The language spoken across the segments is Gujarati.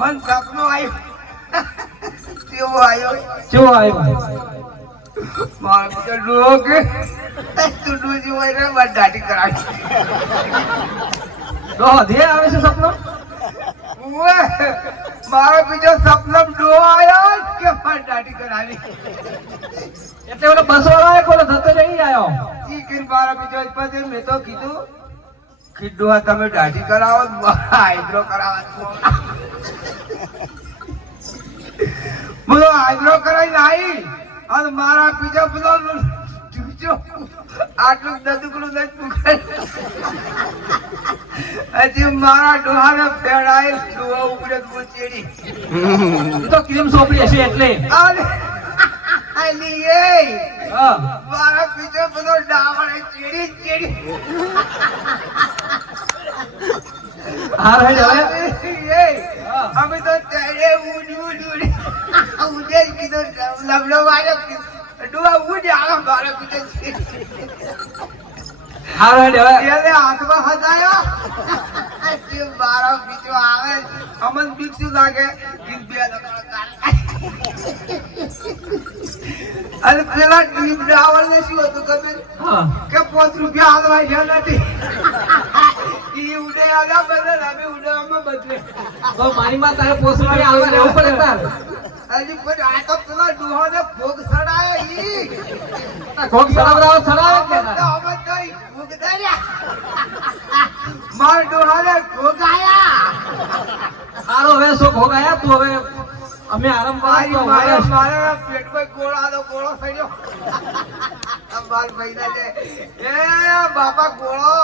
મન સપનું આવ્યું કેવો આવ્યો કેવો આવ્યો મારો બીજો ડોહો તું ડૂજી હોય રે મને દાઢી કરાવી તો ધે આવે છે સપનો? મારો બીજો સપનો ડોહો આવ્યો કે મને દાઢી કરાવી. એટલે ઓલો બસ વાળો કોલો થતો નહીં આવ્યો ઈ કરીને મારો બીજો પછી મેં તો કીધું કે ડોહા તમે દાઢી કરાવો આઈબ્રો કરાવો બોલો આઈબ્રો કરાવી નાઈ અને મારા બીજો પેલો જુજો આટલું દદુકડું નથી પુકાય હજી મારા ડોહાને ફેડાય ડોહા ઉપરે પૂછેડી ચેડી. તો કેમ સોંપડી હશે એટલે? આલી એ મારા બીજો બધો ડાવણે ચીડી ચીડી. હેડ હવે? અમે તો તેડે ઉડી ઉડી લબલો મારો બીજો હવે? એને હાથમાં હદાયો જે મારો બીજો આવે અમન બીક શું લાગે? કે બે. અને પેલા ડાવલ ને શું હતું ખબર? કે પાંચ રૂપિયા હાલવા ગયા નથી. ઈ ઉડે આવ્યા બદલ અમે ઉડવામાં બદલે મારી માં તારે પોસ રૂપિયા આલવા રહેવું પડે તાર. હજી પણ આ તો પેલા ડોહાને ભોગ સડાયો ઈ. કોક સડાવરાવો સડાવે કે અમે તો તાર? અમે તો ઈ ભોગ દર્યા માર ડોહાને ભોગ આયા. હારો હવે શું ભોગ આયા? તું હવે અમે આરામ મારે મારે પેટમાં ગોળા તો ગોળો થઈ ગયો. અમાર ભાઈના લે એ બાપા ગોળો.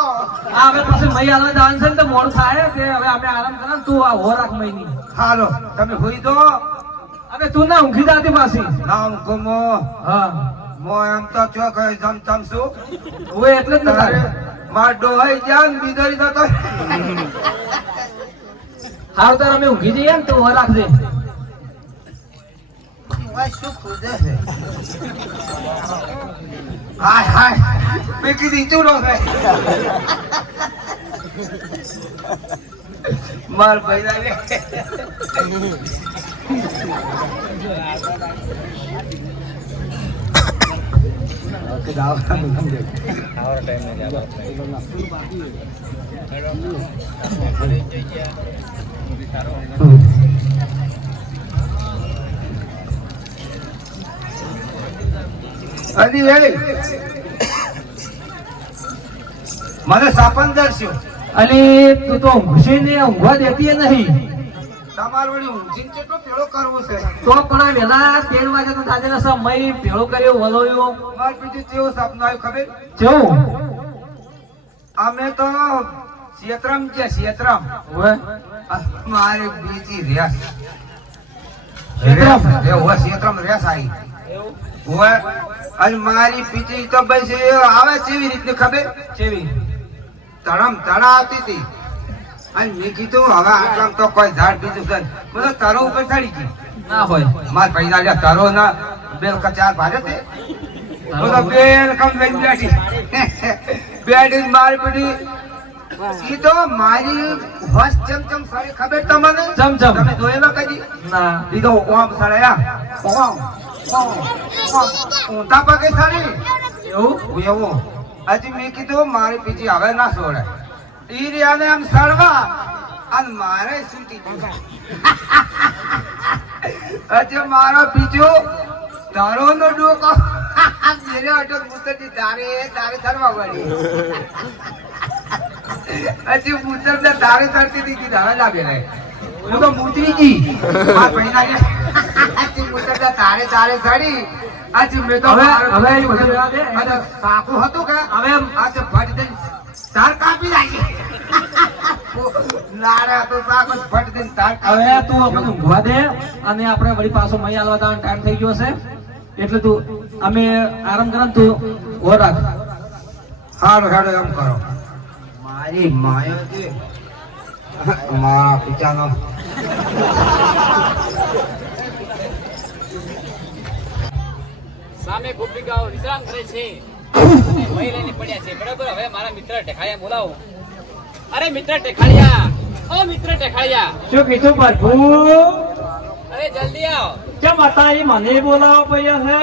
હા હવે પછી મહી આલવા જવાનું છે ને તો મોડું થાય કે હવે અમે આરામ કરે તું આ હો રાખ મઈની હાલો તમે હોઈ દો. અરે તું ના ઊંઘી જાતી પાછી. ઊંઘો કમો હા. મો એમ તો ચો કહે જમ તમ શું હવે એટલે જ ના માર ડોહાઈ જાન બીજરી જતો હાલ તાર અમે ઊંઘી જઈએ ને તું હો રાખજે શું ખુદે છે હાય હાય મેં કીધી ચૂડો છે માર હજી એ મને સાપન દર્શ્યો અને તું તો ઊંઘશે ને ઊંઘવા દેતી નહીં. તમારે કેટલો પેલો કરવો છે? તો પણ તેર વાગે તો સમય પેળો કર્યો વલોયો. માર બીજું કેવું સપનું આવ્યું ખબર? કેવું અમે તો ક્ષેત્રમ કે ક્ષેત્રમ મારે બીજી રેસ? રેસ, રેસ આવી. અને મારી પીછી તો બસ એ આવે કેવી રીતની ખબર? કેવી તળમ તળા આવતી હતી. અને મેં કીધું હવે આટલામ તો કોઈ ઝાડ બીજું નહીં. મને તરો ઉપર ચડી ગઈ ના હોય. માર પૈસા લ્યા તારો ના બેલ કચાર ભારે તે બધો તો બેલ કમ બેઠી. બેડી માર પડી ઈ તો મારી હોશ ચમચમ સારી ખબર તમને? ચમચમ. તમે જોયેલો કદી? ના. તો ઓમ સળાયા. ઓમ. ઓમ પગે સારી? એવું? એવું હજી મેં કીધું, મારી બીજી હવે ના સોડે. ઈ રહ્યા આમ સડવા અને મારે સૂટી હજી મારો બીજો તારો નો ડોકો. મેરે અટક મુતરથી તારે તારે સળવા પડી હજી ને તારે સળતી હતી, ધારા લાગે હું તો મૂતરી ગઈ. મારા પૈસા તારે તારે મેં તો હવે- હવે દે. અને હતું કે હવે એમ ફટ દઈને તાર કાપી નાખી. નારે તો સાક ફટ દઈને તાર હવે તું આપણે ઊંઘવા દે અને આપણે વળી પાછો મહી આલવા જવાનો ટાઈમ થઈ ગયો છે. એટલે તું અમે આરામ કર તું હો રાખ. હારું એમ કરો. મારી માયો છે મારા પિતાનો સામે ગોપિકાઓ વિશ્રામ કરે છે. અને વહી લઈને પડ્યા છે. બરાબર હવે મારા મિત્ર ટેખાળિયા બોલાવો. અરે મિત્ર ટેખાળિયા ઓ મિત્ર ટેખાળિયા શું કીધું પ્રભુ અરે જલ્દી આવ. કેમ અત્યારે મને બોલાવો પડ્યો છે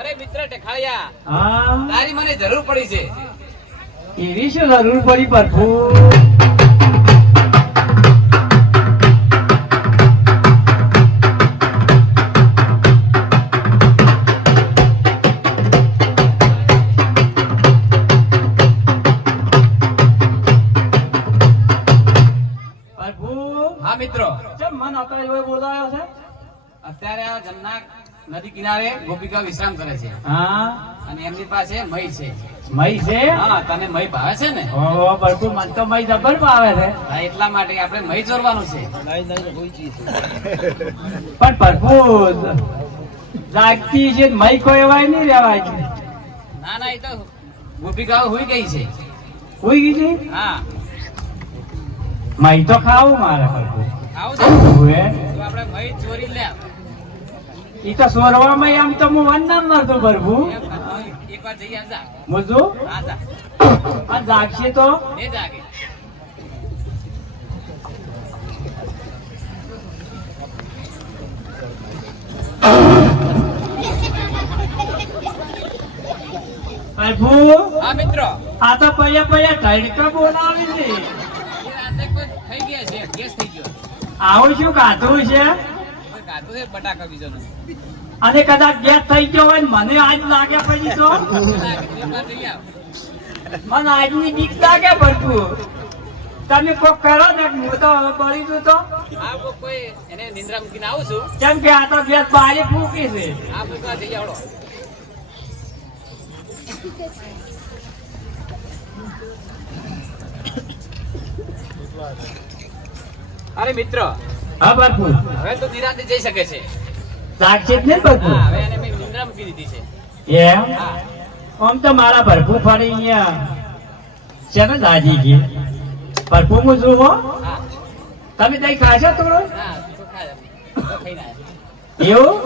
અરે મિત્ર ટેખાળિયા હા. તારી મને જરૂર પડી છે. એવી શું જરૂર પડી પ્રભુ છે અત્યારે આ જમના નદી કિનારે ગોપિકા વિશ્રામ કરે છે. હા. અને એમની પાસે મય છે. મય છે? હા તને મય ભાવે છે ને? ઓ પ્રભુ મન તો મય જબર ભાવે છે. હા એટલા માટે આપણે મય ચોરવાનું છે. પણ પ્રભુ જાગતી છે મય કોઈ એવાય નહીં રહેવાય. છે ના ના એ તો ગોપિકા હોઈ ગઈ છે. હોઈ ગઈ છે? હા. મય તો ખાવું મારે પ્રભુ ખાવું છે? આપણે મય ચોરી લે. ઈ તો સોરવામાં આમ તો હું વંદન નતો ભરવું. એકવાર જઈ આવજા મુજુ આ જાગશે તો? એ જાગે. પ્રભુ હા મિત્રો. આ તો પૈયા પૈયા ઢળકા બોલાવી છે એ રાતે કોઈ થઈ ગયા છે ગેસ થઈ ગયો આવું શું કાધું છે? છે અને કદાચ ગેસ થઈ ગયો હોય ને મને આજ લાગે પછી તો. મને આજની બીક લાગે પ્રભુ તમે કોક કરો ને હું તો હવે બળી જઉં તો. છું. કેમ કે આ તો ગેસ બારી ફૂકી છે. Thank આવડો. અરે મિત્ર. હા બાપુ. હવે તો નિરાંતે જઈ શકે છે. સાક્ષી ને બાપુ? હા હવે એને મેં નિંદ્રા મૂકી દીધી છે. એમ? આમ તો મારા ભરપૂર ફરી અહીંયા છે ને દાદી ગઈ પ્રભુ હું. જોવો તમે દહીં ખાશો થોડો. એવું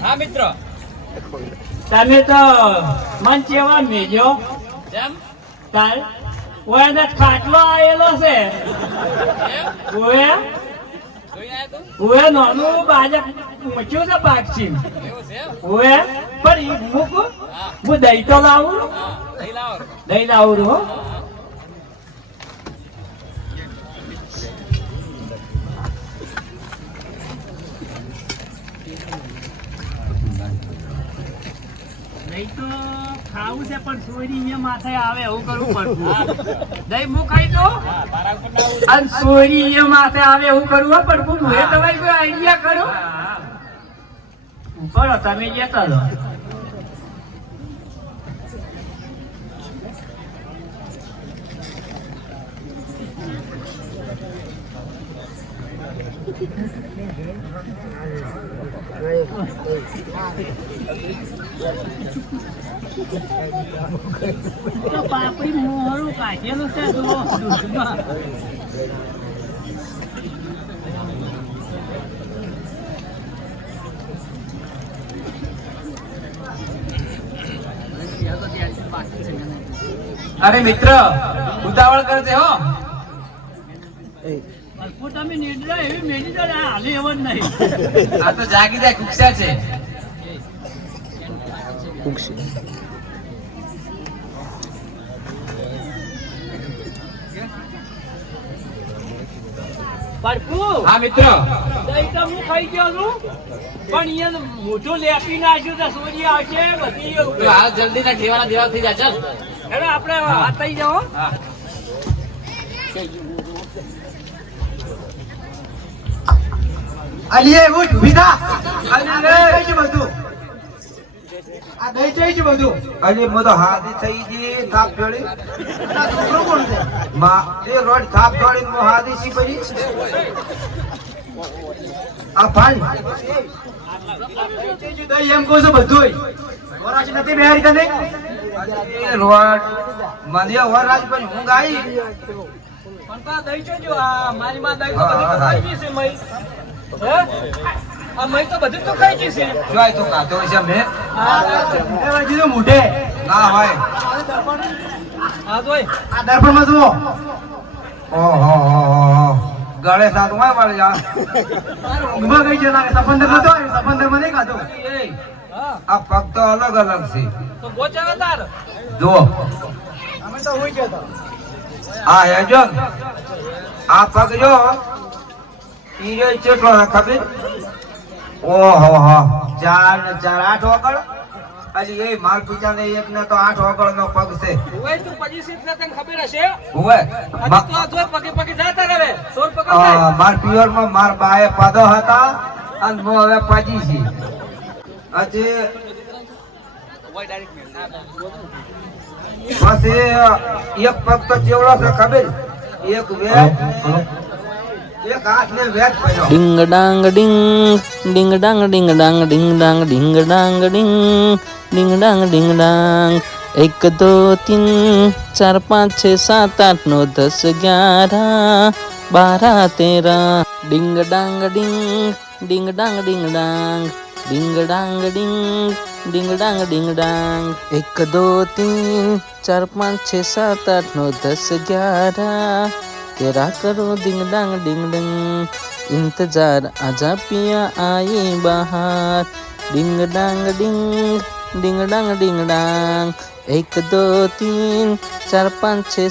હા મિત્ર? તમે તો મન ચેવા મેજો? જેમ કાલ ઓયાનો ખાટલો આવેલો છે. તું? ઓએ નાનું બાજક મચ્યું છે પાક્ષી ઓએ પણ મૂકું. હું. દહીં તો લાવું. દહી લઈ લાવો. દહીં લાવું હો. ખાવું છે પણ સોયરી અહીંયા માથે આવે એવું કરવું પડતું. દહીં હું ખાઈ દઉં ઉપર અને સોયરી અહીંયા માથે આવે એવું કરવું પડતું પણ હું. એ તમારી કોઈ આઈડિયા કરો? બોલો તમે જતા રહો તો પાપડી મોહરું કાઢેલું છે અરે મિત્ર ઉતાવળ કરજે હો. તમે નિદ્રા એવી મેલી તો હાલે એવો જ નહીં. આ તો જાગી જાય કુક્ષા છે. પ્રભુ હા મિત્ર. દહીં તો હું ખાઈ ગયો છું પણ અહીંયા મોઢું લેપી નાખ્યું તો સોરી આવશે બધી તું હાલ જલ્દી ના ઠેવાના દેવા થઈ જા ચાલ. હેડો આપણે વાત થઈ જાઓ હા. અલીએ ઉઠ ઊભી અલી બધું આ દઈ જઈ છે બધું. અલી મો તો હાથી થઈ ગઈ થાપ જોડી. છોકરો કોણ છે? માં એ રોડ થાપ જોડી મો હાથી સી આ ભાઈ. દઈ એમ કહું છું બધું વરાજી નથી બેહારી તને? એ રોડ મને વરરાજ પછી ઊંઘ આવી. પણ તા દઈ જોજો આ મારી માં દઈ તો હા, બધી ખાઈ ગઈ છે હે? આ મઈ તો બધી તો ખાઈ ગઈ જોય તો ખાતો છે મેં એ વળગી મોઢે. ના હોય. હા જોઈ આ દર્પણમાં જુઓ. ઓહો હો હો હો. ગળે સાત જા ઊંઘમાં ગઈ છે લાગે નહીં આ પગ તો અલગ અલગ છે. તો ગોચા તાર જુઓ. અમે તો હોઈ ગયા હતા. આ હેજો આ પગ જો. ઈ જો કેટલો છે ખબર? ઓહો હો. ચાર ને ચાર આઠ ઓગળ અલી એ માર પિતા ને એક ને તો આઠ ઓગળ નો પગ છે. ઓય તું સીટ ને તને ખબર હશે? આજે તો આ જોઈ પગે પગે જાતા રહે. સોર પકડ માર પિયરમાં માર બાએ પદો હતા અને હું હવે પાજી છી. હજી બસ એ, એક પગ તો જેવડો છે, ખબર? એક વેટ એક હાથ ને વેટ પડ્યો. ડિંગ ડાંગ ડિંગ ડિંગ ડાંગ ડિંગ ડાંગ ડિંગ ડાંગ ડિંગ ડાંગ ડિંગ ડિંગ ડાંગ ડિંગ ડાંગ. એક, દો, તીન, ચાર, પાંચ, છ, સાત, આઠ નો દસ ગ્યારા બારા, તેરા. ડિંગ ડાંગ ડિંગ ડિંગ ડાંગ ડિંગ ડાંગ. ડિંગ ડાંગ ડિંગ ડિંગ ડાંગ ડિંગ ડાંગ એક, દો, તીન, ચાર, પાંચ, છ, સાત, આઠ, નવ, દસ ગ્યારા તેરા કરો ડિંગ ડાંગ ડિંગ ડિંગ ઇંતજાર આજા પિયા આયે બહાર. ડિંગ ડાંગ ડિંગ ડિંગ ડાંગ ડિંગ ડાંગ એક, દો, તીન, ચાર, પાંચ, છ